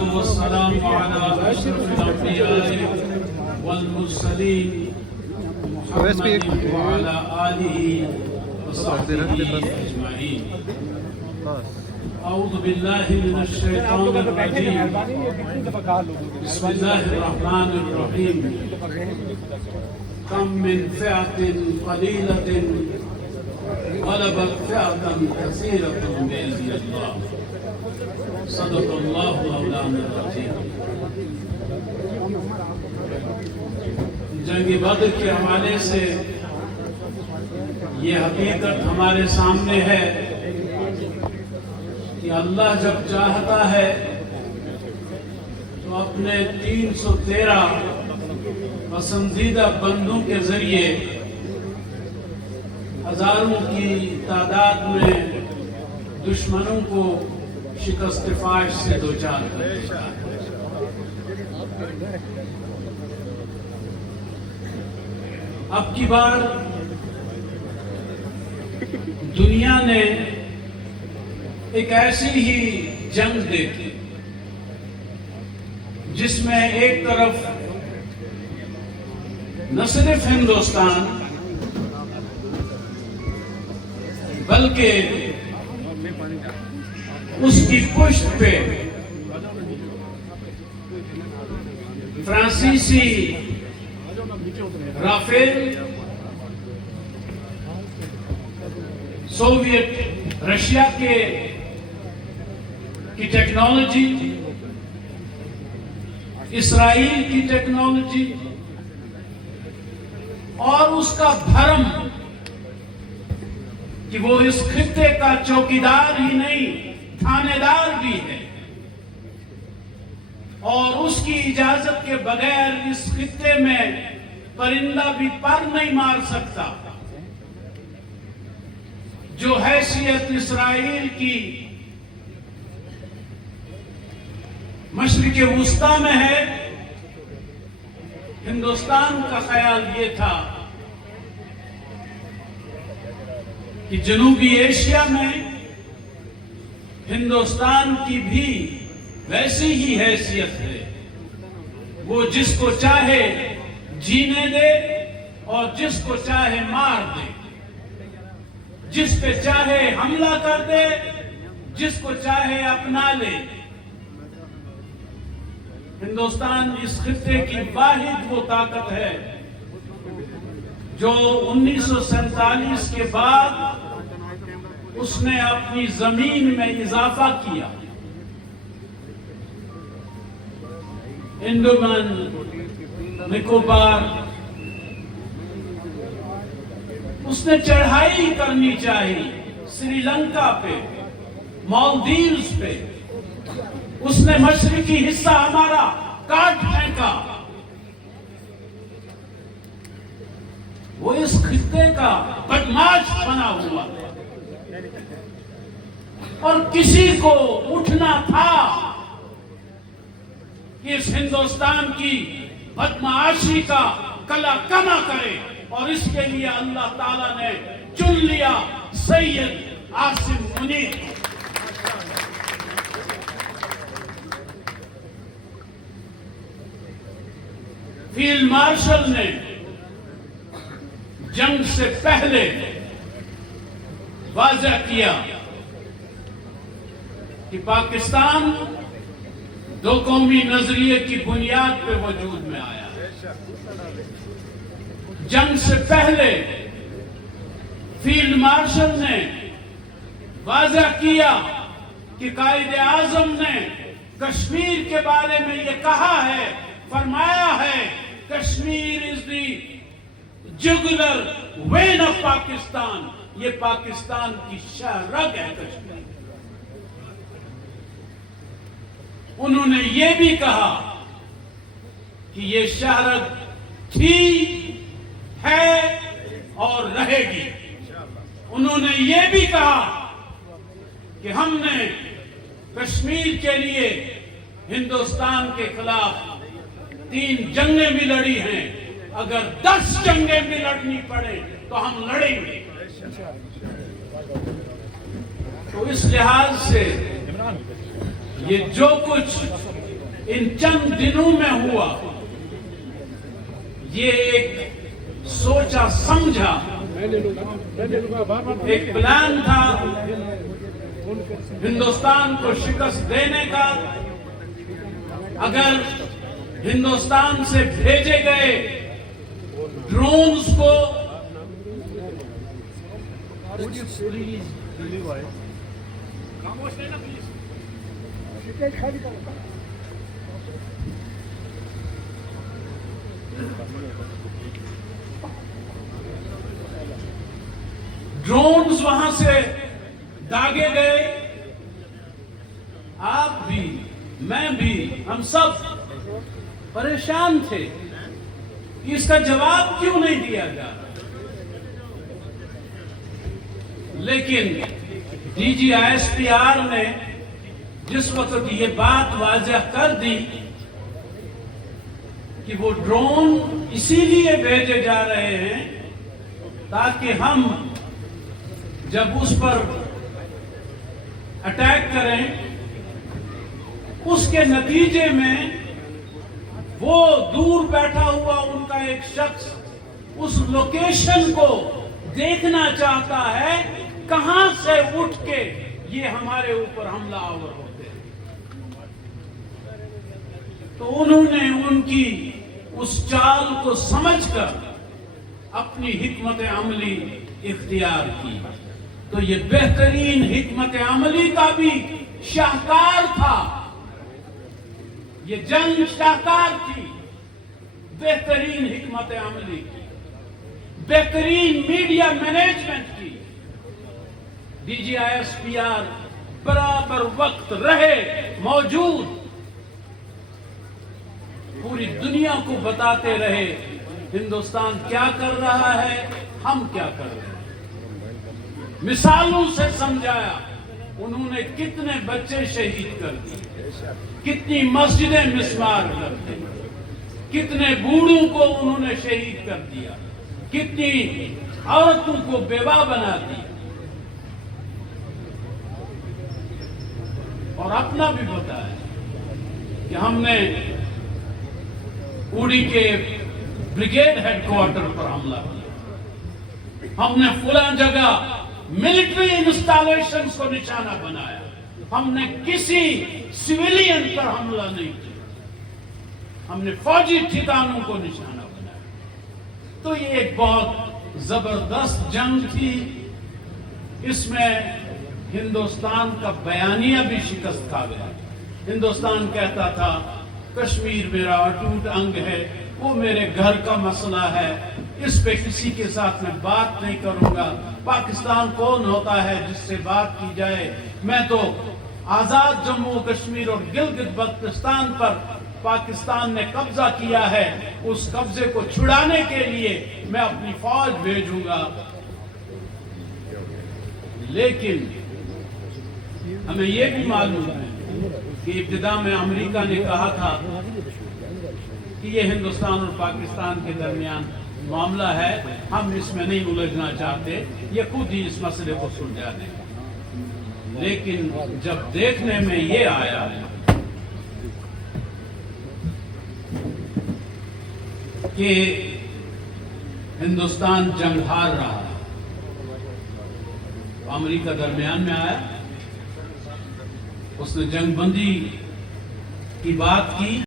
والصلاة والسلام على أشرف الأنبياء والمرسلين محمد وعلى آله وصحبه أجمعين. أعوذ بالله من الشيطان الرجيم. بسم الله الرحمن الرحيم. كم من فئة قليلة غلبت فئة كثيرة بإذن الله. صدق الله مولانا العظيم. جنگ بدر کے حوالے سے یہ حقیقت ہمارے سامنے ہے کہ اللہ جب چاہتا ہے تو اپنے 313 پسندیدہ بندوں کے ذریعے ہزاروں کی تعداد میں دشمنوں کو شکست فاش سے دوچار کر دیتا ہے. اب کی بار دنیا نے ایک ایسی ہی جنگ دیکھی جس میں ایک طرف نہ صرف ہندوستان بلکہ اس کی پشت پہ فرانسیسی رافیل، سوویت رشیا کی ٹیکنالوجی، اسرائیل کی ٹیکنالوجی اور اس کا بھرم کہ وہ اس خطے کا چوکیدار ہی نہیں تھانے دار بھی ہے اور اس کی اجازت کے بغیر اس خطے میں پرندہ بھی پر نہیں مار سکتا. جو حیثیت اسرائیل کی مشرق وسطیٰ میں ہے، ہندوستان کا خیال یہ تھا کہ جنوبی ایشیا میں ہندوستان کی بھی ویسی ہی حیثیت ہے. وہ جس کو چاہے جینے دے اور جس کو چاہے مار دے، جس پہ چاہے حملہ کر دے، جس کو چاہے اپنا لے. ہندوستان اس خطے کی واحد وہ طاقت ہے جو 1947 کے بعد اس نے اپنی زمین میں اضافہ کیا. انڈمان، نکوبار، اس نے چڑھائی کرنی چاہیے. سری لنکا پہ، مالدیوز پہ اس نے مشرقی حصہ ہمارا کاٹ پھینکا. وہ اس خطے کا بدماش بنا ہوا اور کسی کو اٹھنا تھا کہ اس ہندوستان کی بدمعاشی کا کلا کما کرے، اور اس کے لیے اللہ تعالیٰ نے چن لیا سید عاصم منیر. فیلڈ مارشل نے جنگ سے پہلے واضح کیا کہ پاکستان دو قومی نظریے کی بنیاد پہ وجود میں آیا ہے. جنگ سے پہلے فیلڈ مارشل نے واضح کیا کہ قائد اعظم نے کشمیر کے بارے میں یہ کہا ہے، فرمایا ہے، کشمیر از دی جگلر وین آف پاکستان. یہ پاکستان کی شہرگ ہے کشمیر. انہوں نے یہ بھی کہا کہ یہ شہرگ تھی، ہے اور رہے گی. انہوں نے یہ بھی کہا کہ ہم نے کشمیر کے لیے ہندوستان کے خلاف 3 جنگیں بھی لڑی ہیں، اگر 10 جنگیں بھی لڑنی پڑے تو ہم لڑیں گے. تو اس لحاظ سے یہ جو کچھ इन चंद दिनों में हुआ, ये एक सोचा समझा एक प्लान था हिंदुस्तान को शिकस्त देने का। अगर हिंदुस्तान से भेजे गए ड्रोन्स को ड्रोन्स वहां से दागे गए, आप भी मैं भी हम सब परेशान थे कि इसका जवाब क्यों नहीं दिया जा रहा। लेकिन DGISPR ने जिस वक्त ये बात वाज़ेह कर दी कि वो ड्रोन इसीलिए भेजे जा रहे हैं ताकि हम जब उस पर अटैक करें, उसके नतीजे में वो दूर बैठा हुआ उनका एक शख्स उस लोकेशन को देखना चाहता है कहां से उठ के ये हमारे ऊपर हमलावर होते हैं। तो उन्होंने उनकी उस चाल को समझकर अपनी हिकमत अमली इख्तियार की। तो ये बेहतरीन हिकमत अमली का भी शाहकार था, ये जंग शाहकार थी, बेहतरीन हिकमत अमली की, बेहतरीन मीडिया मैनेजमेंट की। DGISPR बराबर वक्त रहे मौजूद, पूरी दुनिया को बताते रहे हिंदुस्तान क्या कर रहा है, हम क्या कर रहे हैं। मिसालों से समझाया उन्होंने कितने बच्चे शहीद कर दिए, कितनी मस्जिदें मिस्मार कर दी, कितने बूढ़ों को उन्होंने शहीद कर दिया, कितनी औरतों को बेवा बना दी, और अपना भी बताया कि हमने उड़ी के ब्रिगेड हेडक्वार्टर पर हमला किया, हमने फुला जगह मिलिट्री इंस्टॉलेशंस को निशाना बनाया, हमने किसी सिविलियन पर हमला नहीं किया, हमने फौजी ठिकानों को निशाना बनाया। तो ये एक बहुत जबरदस्त जंग थी। इसमें हिंदुस्तान का बयानिया भी शिकस्त खा गया। हिंदुस्तान कहता था कश्मीर मेरा अटूट अंग है, वो मेरे घर का मसला है, इस पे किसी के साथ मैं बात नहीं करूंगा। पाकिस्तान कौन होता है जिससे बात की जाए? मैं तो आजाद जम्मू कश्मीर और गिलगित बल्तिस्तान पर पाकिस्तान ने कब्जा किया है, उस कब्जे को छुड़ाने के लिए मैं अपनी फौज भेजूंगा। लेकिन हमें यह भी मालूम है कि इब्तिदा में अमेरिका ने कहा था कि ये हिंदुस्तान और पाकिस्तान के दरमियान मामला है, हम इसमें नहीं उलझना चाहते, ये खुद ही इस मसले को सुलझा दें। लेकिन जब देखने में ये आया कि हिंदुस्तान जंग हार रहा है, तो अमेरिका दरमियान में आया, उसने जंगबंदी की बात की।